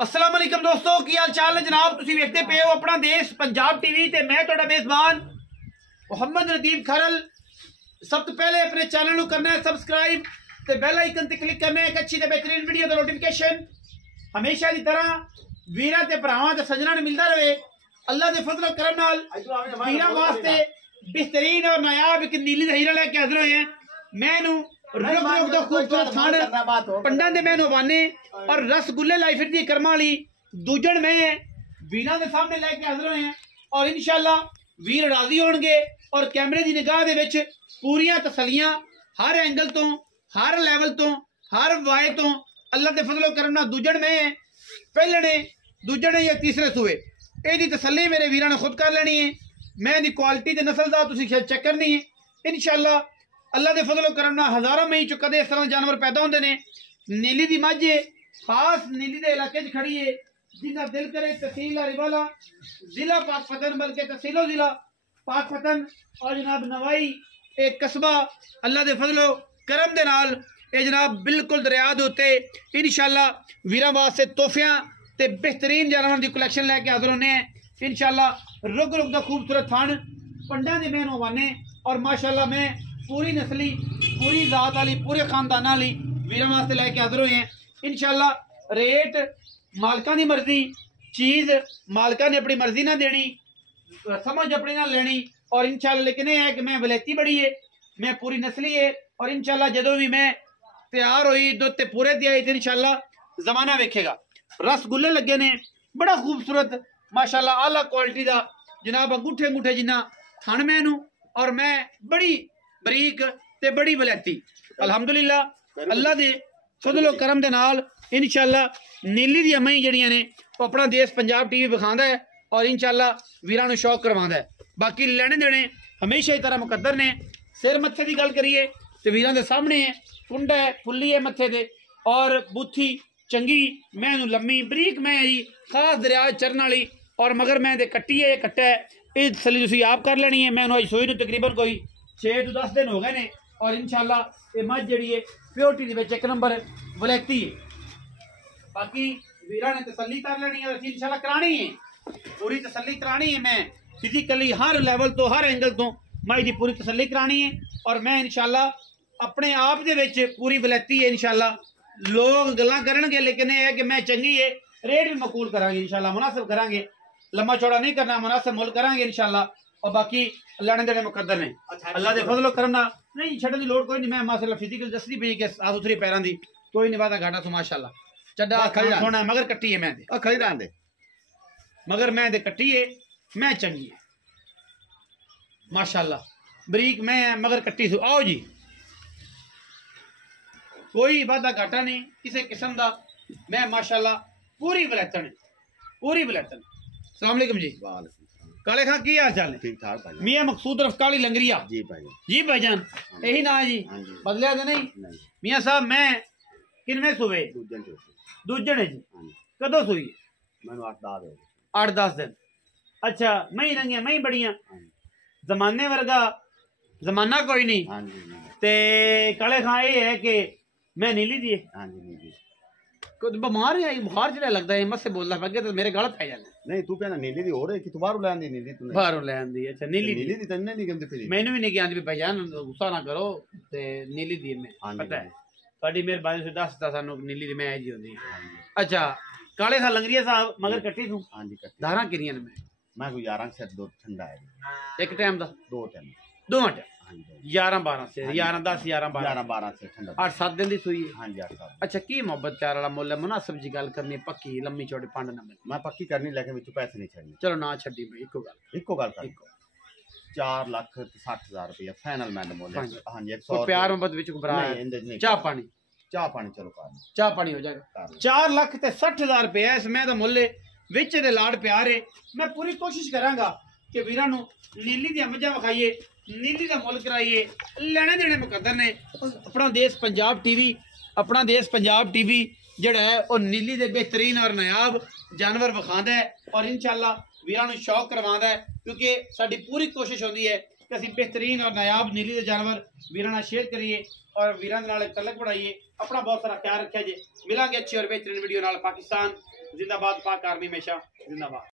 अस्सलाम वालेकुम दोस्तों, की हाल चाल है जनाब। तुसी वेखते पे हो अपना देश पंजाब टीवी ते मैं तुहाडा मेजबान मोहम्मद नदीम खरल। सब तो पहले अपने चैनल को करना है सबसक्राइब ते बेल आइकन ते क्लिक करना है एक अच्छी ते बेहतरीन वीडियो दा नोटिफिकेशन हमेशा की तरह वीरां ते भरावां ते सज्जनां नूं मिलदा रहे। अल्लाह दे फजल करम नाल वीरां वास्ते बेहतरीन और नायाब एक नीली हीरा लेके हाजिर होए हैं। मैनू रुक रुक दा खूबसूरत खान पंडां दे मैनू वाने और रसगुल्ले लाई फिरदी कर्मा वाली दूजन में वीरां दे सामने लेके हाजिर होए हैं और इंशाअल्लाह वीर राजी होणगे और कैमरे की निगाह दे विच पूरियां तसलियां हर एंगल तो हर लैवल तो हर वाय तो अल्लाह के फजलो करम नाल दूजन में पहले ने दूजे ने या तीसरे सूए एदी तसल्ली मेरे वीरां ने खुद कर लेनी है। मैं दी क्वालिटी ते नस्ल दा तुसीं चेक करनी है इंशाअल्लाह। अल्लाह के फजलो करम नाल हज़ारों में ही चो कदे इस तरह जानवर पैदा होंदे ने। नीली दी मझ खास नीली दे इलाके च खड़ी है जिसका दिल करे तहसील रिवाला जिला पाकपतन बल्कि तहसीलो जिला पाकपतन और जनाब नवाई एक कस्बा अल्लाह के फजलो करम दे नाल ये जनाब बिल्कुल दरिया दे उत्ते इंशाअल्लाह वीरां वास्ते तोहफियां ते बेहतरीन जानवरों की कलैक्शन लैके हाजिर होने हैं इंशाअल्लाह। रुक रुक दा खूबसूरत थान पंडा दे मैन वाने और माशाअल्लाह मैं पूरी नस्ली पूरी जात वाली पूरे खानदान वाली वीरां वास्ते लैके हाजिर हुए हैं इंशाअल्लाह। रेट मालकां दी मर्जी चीज़ मालकां ने अपनी मर्जी ना देनी समझ अपनी ना लेनी और इंशाअल्लाह लेकिन यह है कि मैं वलैती बड़ी है मैं पूरी नस्ली है और इंशाअल्लाह जदों भी मैं तैयार हुई दुध ते पूरे दी आई तो इंशाअल्लाह जमाना वेखेगा। रसगुल्ले लगे ने बड़ा खूबसूरत माशाअल्लाह आला क्वालिटी का जनाब अंगूठे अंगूठे जिन्ना थन मैनू और मैं बड़ी बरीक ते बड़ी वलैती अल्हम्दुलिल्लाह अल्लाह दे फजलो करम दे नाल इंशाअल्लाह नीली दी अम्मा ही जड़ियां ने अपना देश पंजाब टीवी विखांदा है और इंशाअल्लाह वीरां नूं शौक करवांदा है। बाकी लेने देने हमेशा ही तरह मुकद्दर ने। सिर मत्थे की गल करिए तो वीरां दे सामने है कुंडा है फुल्ली है मत्थे दे और बूथी चंगी मैं लम्मी बरीक मैं जी खास दरिया चरन वाली और मगर मैं कट्टी है कट्टा है इस सली तुसीं आप कर लेनी है। मैं अज सोई नूं तकरीबन कोई 6 to 10 दिन हो गए ने और इंशाअल्लाह ये मझ जी है प्योरिटी दे विच एक नंबर वलैती है। बाकी वीरां ने तसल्ली कर लेनी है इंशाअल्लाह करानी है पूरी तसल्ली करानी है। मैं फिजिकली हर लैवल तो हर एंगल तो मैं दी पूरी तसल्ली करानी है और मैं इंशाअल्लाह अपने आप दे विच पूरी वलैती है इंशाअल्लाह। लोग गल्लां करनगे लेकिन यह है कि मैं चंगी है रेट भी मकूल करांगे इंशाअल्लाह मुनासिब करांगे लम्मा चौड़ा नहीं करना मुनासिब मुल करांगे इंशाअल्लाह। और बाकी लेने देने मुकद्दर ने अल्लाह दे फजलो करम नाल नहीं छड्डण दी लोड़ कोई नहीं। मैं माशाअल्लाह फिजिकल दसदी पई कि साफ सुथरी पैरां दी कोई नहीं वादा घाटा तो माशाअल्लाह चड्डा सोना मगर कट्टी है मैं दे खड़ी रहन दे मगर मैं दे कट्टी है मैं चंगी है माशाअल्लाह बरीक मैं मगर कट्टी सु आओ जी कोई वादा घाटा नहीं किसी किस्म का मैं माशाअल्लाह पूरी वलैतन पूरी वलैतन। अस्सलाम वालेकुम जी काले खां की हाल चाल है ठीक ठाक भाई मियां मकसूद रफ्ताली लंगरिया जी भाईजान यही ना जी बदलिया तो नहीं मियां साहब मैं किनवे सुबे दूजन जी कदों सुई 8-10 दिन अच्छा मई रंगिया मई बड़िया जमाने वर्गा जमाना कोई नहीं ते काले खां ये है कि मैं नीली दी बीमार है बुखार चढ़ा लगता है मत से बोलना पगे तो मेरे गलत है जाने नहीं तू कहना नीली दी हो रही कि तू बाहरों ले आंदी नीली तूने बाहरों ले आंदी अच्छा नीली नीली दी तन्ने नहीं कहंदे फिर मैनू भी नहीं कहंदी भी भाईजान गुस्सा ना करो ते नीली दी में पता है ਤੁਹਾਡੀ ਮਿਹਰਬਾਨੀ से दस दा सानू नीली दी मैं जी होंदी अच्छा काले खा लंगरिया साहब मगर कट्टी तू हां जी कट्टी दारा किनियां ने मैं कोई 11 से दो ठंडा है एक टाइम दा दो टाइम 11-12 से 11-10 11-12 से ठंडा 8-7 दिन दी सुई है हां जी 8-7 अच्छा की मोहब्बत प्यार वाला मोल मुनासिब जी गल करनी पक्की लंबी चौड़ी पंड ना मैं पक्की करनी लेकिन विच पैसे नहीं छड़ने चलो ना छड्डी भाई इको गल कर 4,60,000 रुपया फाइनल मैं मोल हां जी 100 प्यार मोहब्बत विच को बरा चाह पानी चलो कर चाह पानी हो जाएगा 4,60,000 रुपया इस मैं दा मुल्ले विच दे लाड़ प्यार है। मैं पूरी कोशिश करांगा कि वीरां नूं नीली दी मझां विखाइए नीली का मुल कराइए लेने देने मुकद्दर ने। अपना देश पंजाब टीवी अपना देश पंजाब टीवी जड़ा है और नीली दे बेहतरीन और नायाब जानवर विखांदा है और इंशाअल्लाह वीरां नूं शौक करवांदा है क्योंकि साडी पूरी कोशिश होती है कि असीं बेहतरीन और नायाब नीली दे जानवर वीरां नाल शेयर करिए और वीरां दे नाल तलक बढ़ाइए। अपना बहुत सारा ख्याल रखिए जी मिलांगे अच्छी और बेहतरीन वीडियो नाल। पाकिस्तान जिंदाबाद पाक आर्मी हमेशा जिंदाबाद।